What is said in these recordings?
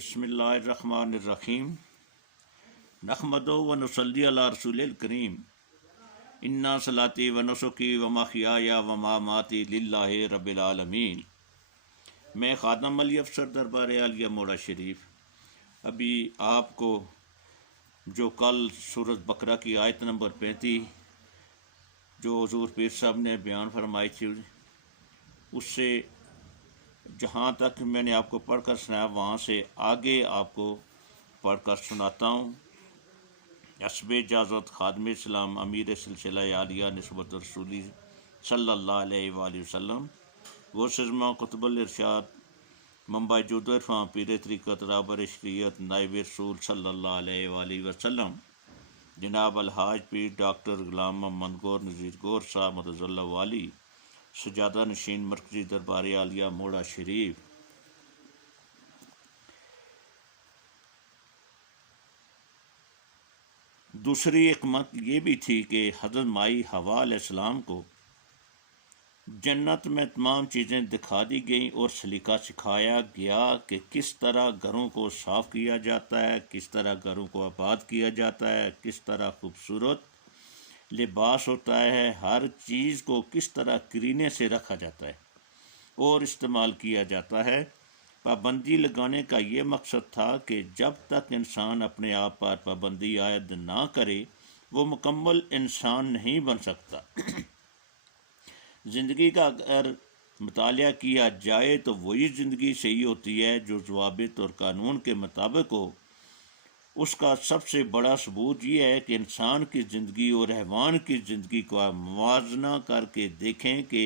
بسم اللہ الرحمن الرحیم نحمدہ و نصلی علی رسول الکریم انا صلاتی و نسکی و محیایا و مماتی للہ رب العالمین۔ میں خادم علی افسر دربار عالیہ موڑا شریف ابھی آپ کو جو کل سورۃ بقرہ کی آیت نمبر 35 جو حضور پیر صاحب نے بیان فرمائی تھی، اس سے جہاں تک میں نے آپ کو پڑھ کر سنایا وہاں سے آگے آپ کو پڑھ کر سناتا ہوں۔ حسب اجازت خادم اسلام امیر سلسلہ عالیہ نسبت رسولی صلی اللہ علیہ وآلہ وسلم، وہ سزمہ قطب الارشاد منبع جود و عرفان پیر طریقت رہبر شریعت نائب رسول صلی اللہ علیہ وآلہ وسلم جناب الحاج پیر ڈاکٹر غلام محمد گور نذیر گور صاحب مدظ اللہ والی، سجادہ نشین مرکزی دربار عالیہ موڑا شریف۔ دوسری حکمت یہ بھی تھی کہ حضرت مائی حوا علیہ السلام کو جنت میں تمام چیزیں دکھا دی گئیں اور سلیقہ سکھایا گیا کہ کس طرح گھروں کو صاف کیا جاتا ہے، کس طرح گھروں کو آباد کیا جاتا ہے، کس طرح خوبصورت لباس ہوتا ہے، ہر چیز کو کس طرح کرینے سے رکھا جاتا ہے اور استعمال کیا جاتا ہے۔ پابندی لگانے کا یہ مقصد تھا کہ جب تک انسان اپنے آپ پر پابندی عائد نہ کرے وہ مکمل انسان نہیں بن سکتا۔ زندگی کا اگر مطالعہ کیا جائے تو وہی زندگی صحیح ہوتی ہے جو ضوابط اور قانون کے مطابق ہو۔ اس کا سب سے بڑا ثبوت یہ ہے کہ انسان کی زندگی اور حیوان کی زندگی کا موازنہ کر کے دیکھیں کہ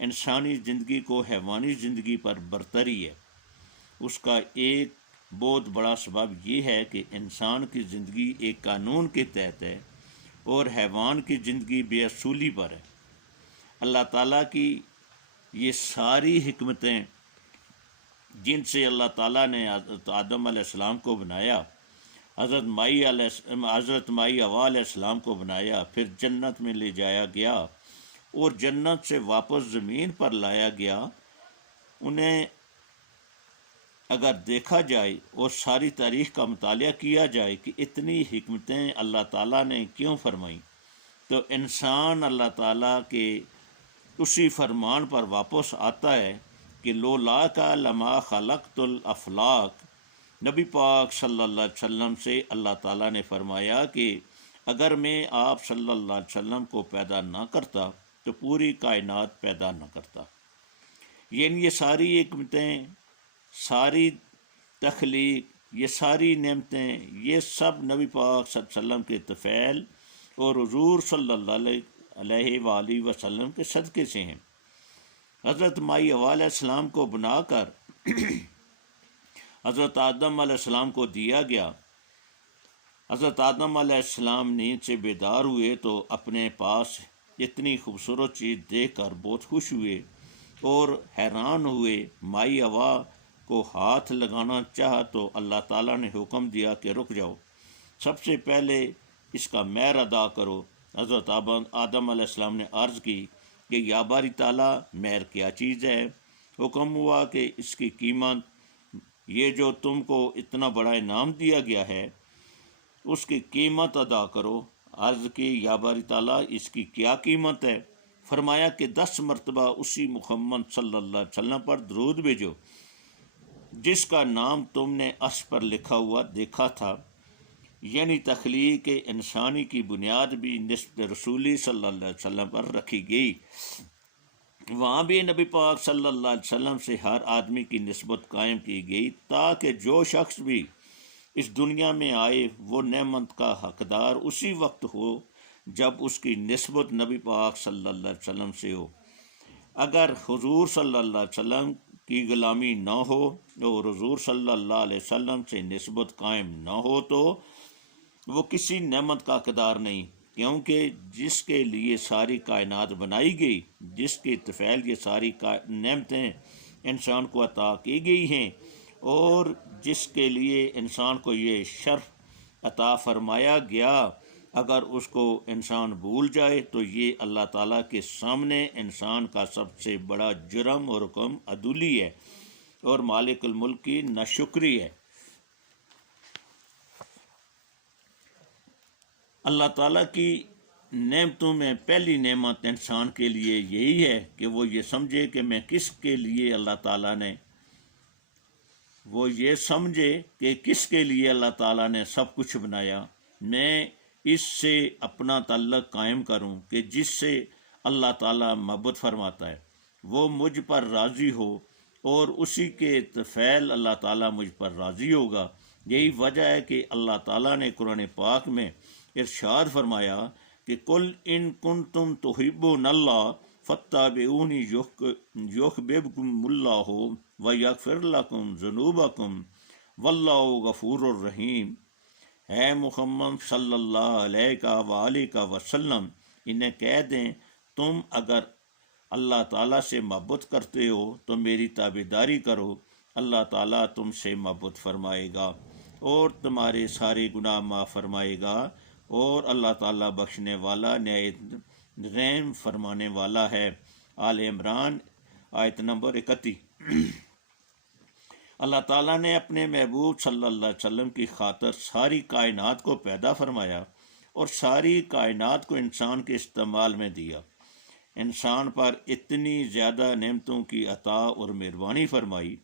انسانی زندگی کو حیوانی زندگی پر برتری ہے۔ اس کا ایک بہت بڑا سبب یہ ہے کہ انسان کی زندگی ایک قانون کے تحت ہے اور حیوان کی زندگی بے اصولی پر ہے۔ اللہ تعالیٰ کی یہ ساری حکمتیں جن سے اللہ تعالیٰ نے حضرت آدم علیہ السلام کو بنایا، حضرت مائی حوا علیہ السلام کو بنایا، پھر جنت میں لے جایا گیا اور جنت سے واپس زمین پر لایا گیا، انہیں اگر دیکھا جائے اور ساری تاریخ کا مطالعہ کیا جائے کہ اتنی حکمتیں اللہ تعالیٰ نے کیوں فرمائیں، تو انسان اللہ تعالیٰ کے اسی فرمان پر واپس آتا ہے کہ لولا کا لما خلقت الافلاق۔ نبی پاک صلی اللہ علیہ وسلم سے اللہ تعالیٰ نے فرمایا کہ اگر میں آپ صلی اللہ علیہ وسلم کو پیدا نہ کرتا تو پوری کائنات پیدا نہ کرتا۔ یعنی یہ ساری حکمتیں، ساری تخلیق، یہ ساری نعمتیں، یہ سب نبی پاک صلی اللہ علیہ وسلم کے طفیل اور حضور صلی اللہ علیہ وآلہ وسلم کے صدقے سے ہیں۔ حضرت مائی حوا علیہ السلام کو بنا کر حضرت آدم علیہ السلام کو دیا گیا۔ حضرت آدم علیہ السلام نیند سے بیدار ہوئے تو اپنے پاس اتنی خوبصورت چیز دیکھ کر بہت خوش ہوئے اور حیران ہوئے۔ مائی حوا کو ہاتھ لگانا چاہا تو اللہ تعالیٰ نے حکم دیا کہ رک جاؤ، سب سے پہلے اس کا مہر ادا کرو۔ حضرت آدم علیہ السلام نے عرض کی کہ یا باری تعالیٰ، مہر کیا چیز ہے؟ حکم ہوا کہ اس کی قیمت، یہ جو تم کو اتنا بڑا انعام دیا گیا ہے اس کی قیمت ادا کرو۔ عرض کی یا باری تعالیٰ اس کی کیا قیمت ہے؟ فرمایا کہ 10 مرتبہ اسی محمد صلی اللہ علیہ وسلم پر درود بھیجو جس کا نام تم نے عرش پر لکھا ہوا دیکھا تھا۔ یعنی تخلیق انسانی کی بنیاد بھی نسبت رسولی صلی اللہ علیہ وسلم پر رکھی گئی۔ وہاں بھی نبی پاک صلی اللہ علیہ وسلم سے ہر آدمی کی نسبت قائم کی گئی تاکہ جو شخص بھی اس دنیا میں آئے وہ نعمت کا حقدار اسی وقت ہو جب اس کی نسبت نبی پاک صلی اللہ علیہ وسلم سے ہو۔ اگر حضور صلی اللہ علیہ وسلم کی غلامی نہ ہو اور حضور صلی اللہ علیہ وسلم سے نسبت قائم نہ ہو تو وہ کسی نعمت کا حقدار نہیں، کیونکہ جس کے لیے ساری کائنات بنائی گئی، جس کے طفیل یہ ساری نعمتیں انسان کو عطا کی گئی ہیں اور جس کے لیے انسان کو یہ شرف عطا فرمایا گیا، اگر اس کو انسان بھول جائے تو یہ اللہ تعالیٰ کے سامنے انسان کا سب سے بڑا جرم اور حکم عدولی ہے اور مالک الملک کی ناشکری ہے۔ اللہ تعالیٰ کی نعمتوں میں پہلی نعمت انسان کے لیے یہی ہے کہ وہ یہ سمجھے کہ میں کس کے لیے اللہ تعالیٰ نے کس کے لیے اللہ تعالیٰ نے سب کچھ بنایا، میں اس سے اپنا تعلق قائم کروں کہ جس سے اللہ تعالیٰ محبت فرماتا ہے وہ مجھ پر راضی ہو، اور اسی کے طفیل اللہ تعالیٰ مجھ پر راضی ہوگا۔ یہی وجہ ہے کہ اللہ تعالیٰ نے قرآن پاک میں ارشاد فرمایا کہ قل ان کنتم تحبون اللہ فاتبعونی یحببکم اللہ ویغفر لکم ذنوبکم واللہ غفور الرحیم۔ اے محمد صلی اللہ علیہ وآلہ وسلم، انہیں کہہ دیں تم اگر اللہ تعالیٰ سے محبت کرتے ہو تو میری تابعداری کرو، اللہ تعالیٰ تم سے محبت فرمائے گا اور تمہارے سارے گناہ معاف فرمائے گا، اور اللہ تعالیٰ بخشنے والا نہایت رحم فرمانے والا ہے۔ آل عمران آیت نمبر 31۔ اللہ تعالیٰ نے اپنے محبوب صلی اللہ علیہ وسلم کی خاطر ساری کائنات کو پیدا فرمایا اور ساری کائنات کو انسان کے استعمال میں دیا۔ انسان پر اتنی زیادہ نعمتوں کی عطا اور مہربانی فرمائی۔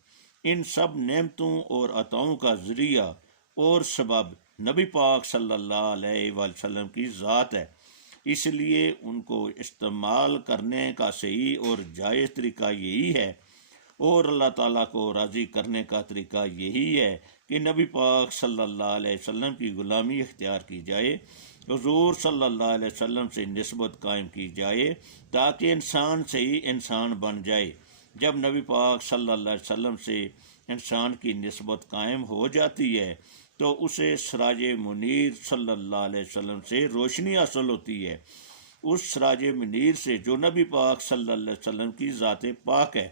ان سب نعمتوں اور عطاؤں کا ذریعہ اور سبب نبی پاک صلی اللہ علیہ وآلہ وسلم کی ذات ہے، اس لیے ان کو استعمال کرنے کا صحیح اور جائز طریقہ یہی ہے، اور اللہ تعالیٰ کو راضی کرنے کا طریقہ یہی ہے کہ نبی پاک صلی اللہ علیہ وسلم کی غلامی اختیار کی جائے، حضور صلی اللہ علیہ وسلم سے نسبت قائم کی جائے تاکہ انسان سے ہی انسان بن جائے۔ جب نبی پاک صلی اللہ علیہ وسلم سے انسان کی نسبت قائم ہو جاتی ہے تو اسے سراج منیر صلی اللہ علیہ وسلم سے روشنی حاصل ہوتی ہے، اس سراج منیر سے جو نبی پاک صلی اللہ علیہ وسلم کی ذات پاک ہے۔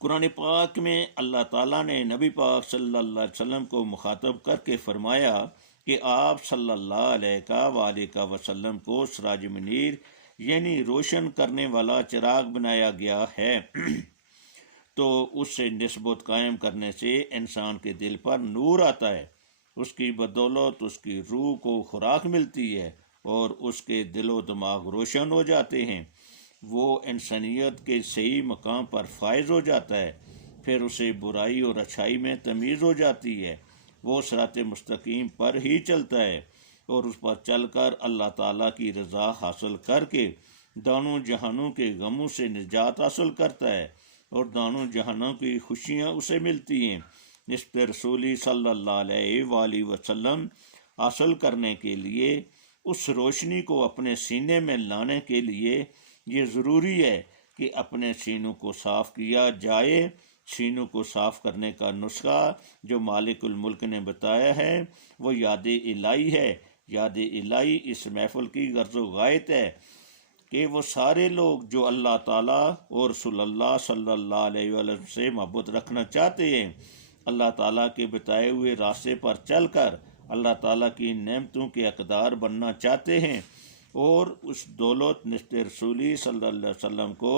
قرآن پاک میں اللہ تعالیٰ نے نبی پاک صلی اللہ علیہ وسلم کو مخاطب کر کے فرمایا کہ آپ صلی اللہ علیہ وآلہ وسلم کو سراج منیر یعنی روشن کرنے والا چراغ بنایا گیا ہے، تو اس سے نسبت قائم کرنے سے انسان کے دل پر نور آتا ہے، اس کی بدولت اس کی روح کو خوراک ملتی ہے اور اس کے دل و دماغ روشن ہو جاتے ہیں، وہ انسانیت کے صحیح مقام پر فائز ہو جاتا ہے، پھر اسے برائی اور اچھائی میں تمیز ہو جاتی ہے، وہ صراط مستقیم پر ہی چلتا ہے اور اس پر چل کر اللہ تعالیٰ کی رضا حاصل کر کے دونوں جہانوں کے غموں سے نجات حاصل کرتا ہے اور دونوں جہانوں کی خوشیاں اسے ملتی ہیں۔ اس پر رسولی صلی اللہ علیہ وآلہ وسلم حاصل کرنے کے لیے، اس روشنی کو اپنے سینے میں لانے کے لیے یہ ضروری ہے کہ اپنے سینوں کو صاف کیا جائے۔ سینوں کو صاف کرنے کا نسخہ جو مالک الملک نے بتایا ہے وہ یاد الہی ہے۔ یاد الہی اس محفل کی غرض و غایت ہے کہ وہ سارے لوگ جو اللہ تعالیٰ اور رسول اللہ صلی اللہ علیہ وسلم سے محبت رکھنا چاہتے ہیں، اللہ تعالیٰ کے بتائے ہوئے راستے پر چل کر اللہ تعالیٰ کی نعمتوں کے حقدار بننا چاہتے ہیں اور اس دولت نسبت رسولی صلی اللہ علیہ وسلم کو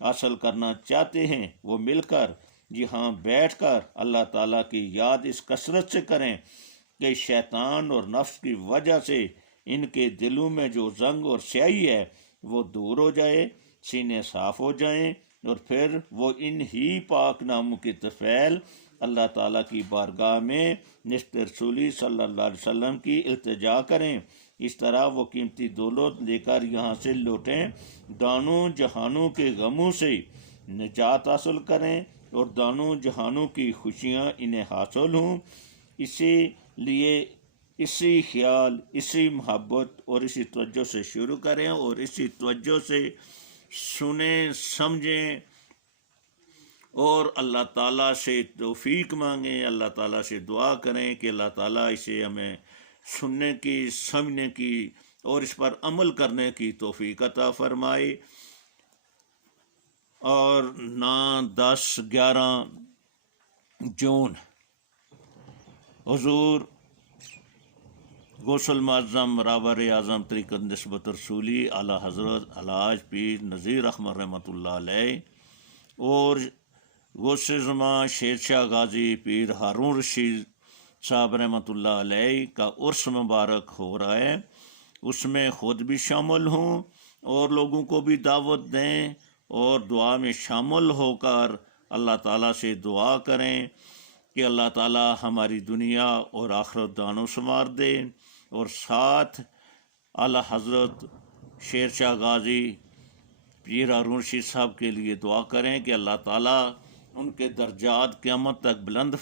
حاصل کرنا چاہتے ہیں، وہ مل کر یہاں بیٹھ کر اللہ تعالیٰ کی یاد اس کثرت سے کریں کہ شیطان اور نفس کی وجہ سے ان کے دلوں میں جو زنگ اور سیاہی ہے وہ دور ہو جائے، سینے صاف ہو جائیں، اور پھر وہ ان ہی پاک ناموں کے طفیل اللہ تعالیٰ کی بارگاہ میں نسبت رسولی صلی اللہ علیہ وسلم کی التجا کریں۔ اس طرح وہ قیمتی دولت لے کر یہاں سے لوٹیں، دونوں جہانوں کے غموں سے نجات حاصل کریں اور دونوں جہانوں کی خوشیاں انہیں حاصل ہوں۔ اسی لیے اسی خیال، اسی محبت اور اسی توجہ سے شروع کریں اور اسی توجہ سے سنیں، سمجھیں اور اللہ تعالیٰ سے توفیق مانگیں، اللہ تعالیٰ سے دعا کریں کہ اللہ تعالیٰ اسے ہمیں سننے کی، سمجھنے کی اور اس پر عمل کرنے کی توفیق عطا فرمائے۔ اور 9-10-11 جون حضور غوث المعظم راور اعظم طریقت نسبت رسولی اعلیٰ حضرت الحاج پیر نذیر احمد رحمۃ اللہ علیہ اور غوث زمان شیر شاہ غازی پیر ہارون رشید صاحب رحمۃ اللہ علیہ کا عرس مبارک ہو رہا ہے، اس میں خود بھی شامل ہوں اور لوگوں کو بھی دعوت دیں، اور دعا میں شامل ہو کر اللہ تعالیٰ سے دعا کریں کہ اللہ تعالیٰ ہماری دنیا اور آخرت دانو شمار دے، اور ساتھ اعلیٰ حضرت شیر شاہ غازی پیر ہارون رشید صاحب کے لیے دعا کریں کہ اللہ تعالیٰ ان کے درجات قیامت تک بلند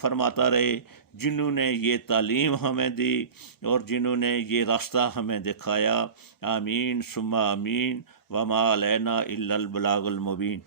فرماتا رہے، جنہوں نے یہ تعلیم ہمیں دی اور جنہوں نے یہ راستہ ہمیں دکھایا۔ آمین ثم آمین، وما علینا الا البلاغ المبین۔